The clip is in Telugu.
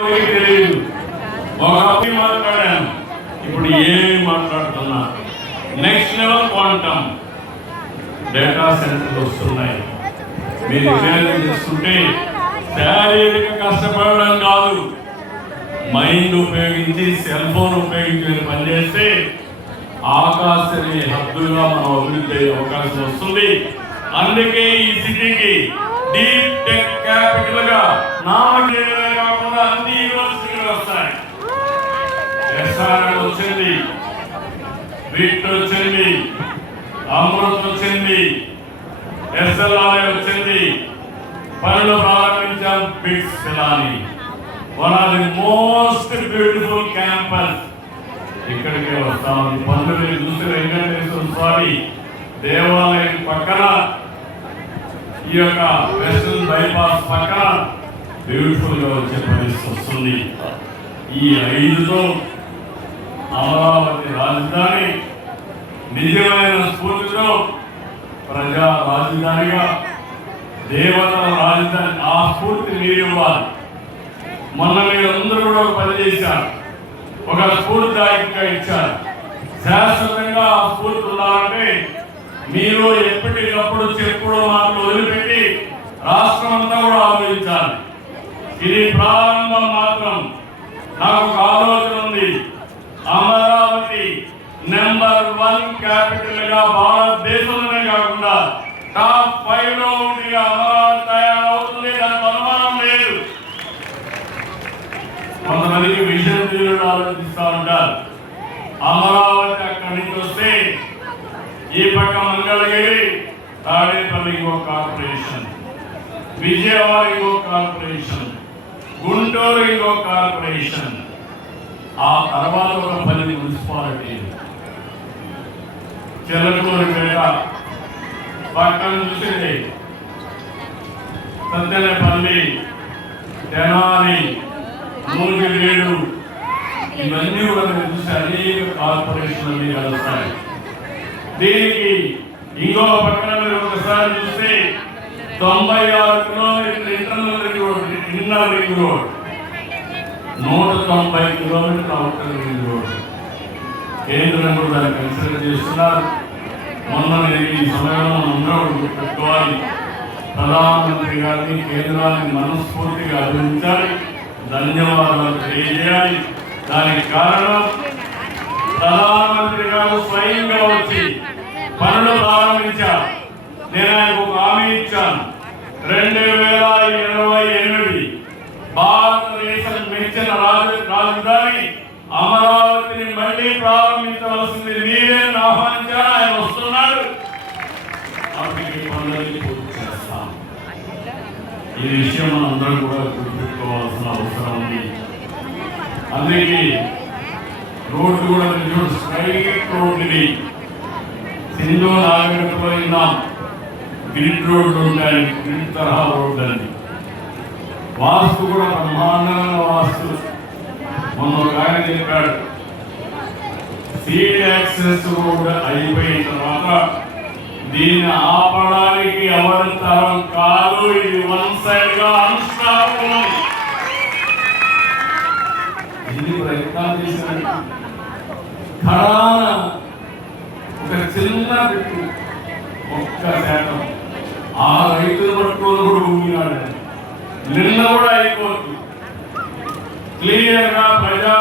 తెలియదు. ఒకప్పుడు మాట్లాడాను, ఇప్పుడు ఏమి మాట్లాడుతున్నా. నెక్స్ట్ లెవెల్ క్వాంటమ్ డేటా సెంటర్లు వస్తున్నాయి. మీరు వివేచన చేసుకుంటే శారీరక కష్టపడడం కాదు, మైండ్ ఉపయోగించి సెల్ ఫోన్ ఉపయోగించి పనిచేస్తే ఆకాశాన్ని హద్దుగా మనం అభివృద్ధి అయ్యే అవకాశం వస్తుంది. అందుకే ఈ సిటీకి డీప్ టెక్ క్యాపిటల్ గా నామకేయడమే కాకుండా అన్ని యూనివర్సిటీలు వస్తాయి. ఎస్ఆర్ఎం వచ్చింది, విట్ వచ్చింది, అమృత్ వచ్చింది, ఎస్ఎల్ఆర్ వచ్చింది, పనులు ప్రారంభించాం. Bits Pilani one of the most beautiful campus ఇక్కడికే వస్తా ఉంది. పనులు మీరు చూసి వెంకటేశ్వర స్వామి దేవాలయం పక్కన ఈ యొక్క వెస్టర్న్ బైపాస్ పక్కన బ్యూటిఫుల్ గా వచ్చే పరిస్థితి వస్తుంది. ఈ 5తో అమరావతి రాజధాని నిజమైన స్ఫూర్తితో ప్రజా రాజధానిగా, దేవతల రాజధాని, ఆ స్ఫూర్తి మీరు ఇవ్వాలి. మొన్న మీరందరూ కూడా పనిచేశారు, ఒక స్ఫూర్తిదాయకంగా ఇచ్చారు. శాశ్వతంగా ఆ స్ఫూర్తి ఉండాలంటే మీరు ఎప్పటికప్పుడు చెప్పుడు మాటలు వదిలిపెట్టి రాష్ట్రం అంతా కూడా ఆలోచించాలి. ఇది ప్రారంభం మాత్రం. నాకు ఒక ఆలోచన ఉంది, అమరావతి నెంబర్ 1 క్యాపిటల్ గా భారతదేశంలోనే కాకుండా టాప్ 5 లో ఉండి అమరావతి తయారవుతుంది, దానికి అనుమానం లేదు. కొంతమందికి విజన్ తీరుడు ఆలోచిస్తూ ఉంటారు. అమరావతి అక్కడి నుంచి వస్తే ఈ పక్క మంగళగిరి, తాడేపల్లి ఇంకో కార్పొరేషన్, విజయవాడ ఇంకో కార్పొరేషన్, గుంటూరు ఇంకో కార్పొరేషన్, ఆ తర్వాత ఒక 10 మున్సిపాలిటీలు. చెల్లకూరుపేట పక్కన చూసింది, సత్తెనపల్లి, తెనాలి, నూజివీడు, ఇవన్నీ కూడా మీరు చూసి అనేక కార్పొరేషన్లు కలుస్తాయి. దీనికి ఇంకో పక్కన మీరు ఒకసారి చూస్తే 96 కిలోమీటర్లు internal ring road, inner ring road, 190 కిలోమీటర్ల అవుటర్ రింగ్ రోడ్. కేంద్రం కూడా దాన్ని కన్సిడర్ చేస్తున్నారు. మొన్న ఈ సమయంలో అందరూ పెట్టుకోవాలి, ప్రధానమంత్రి గారిని కేంద్రాన్ని మనస్ఫూర్తిగా అభినందించాలి, ధన్యవాదాలు తెలియజేయాలి. దానికి కారణం ప్రధానమంత్రి గారు స్వయంగా వచ్చి పనులు ప్రారంభించారు. నేను ఆయనకు ఒక హామీ ఇచ్చాను, 2028 భారతదేశం మెచ్చిన రాజధాని అమరావతిని మళ్ళీ ప్రారంభించవలసింది మీరే ఆహ్వానించారు. ఆయన వస్తున్నాడు, వాటికి పనులన్నీ పూర్తి చేస్తాం. ఈ విషయం మనందరం కూడా గుర్తుపెట్టుకోవాల్సిన అవసరం ఉంది. అందుకే రోడ్డు కూడా స్ట్రైట్ రోడ్డుని సింధు నాగరికత గ్రిడ్ రోడ్లు ఉంటాయి, గ్రిడ్ తరహా రోడ్డు అని. వాస్తు కూడా బ్రహ్మాండమైన వాస్తు. మొన్న ఒక ఆయన చెప్పాడు, సీడ్ యాక్సెస్ రోడ్ అయిపోయిన తర్వాత దీన్ని ఆపడానికి ఎవరి తరం కాదు, ఇది 1 సైడ్ గా అన్స్టాపబుల్. ఎన్ని ప్రయత్నాలు చేశారు. ఖరాన ఒక చిన్న పెట్టు 1% ఆ రైతులు పట్టుకొని కూడా ఊగినాడు. నిన్న కూడా అయిపోతుంది. క్లియర్ గా ప్రజా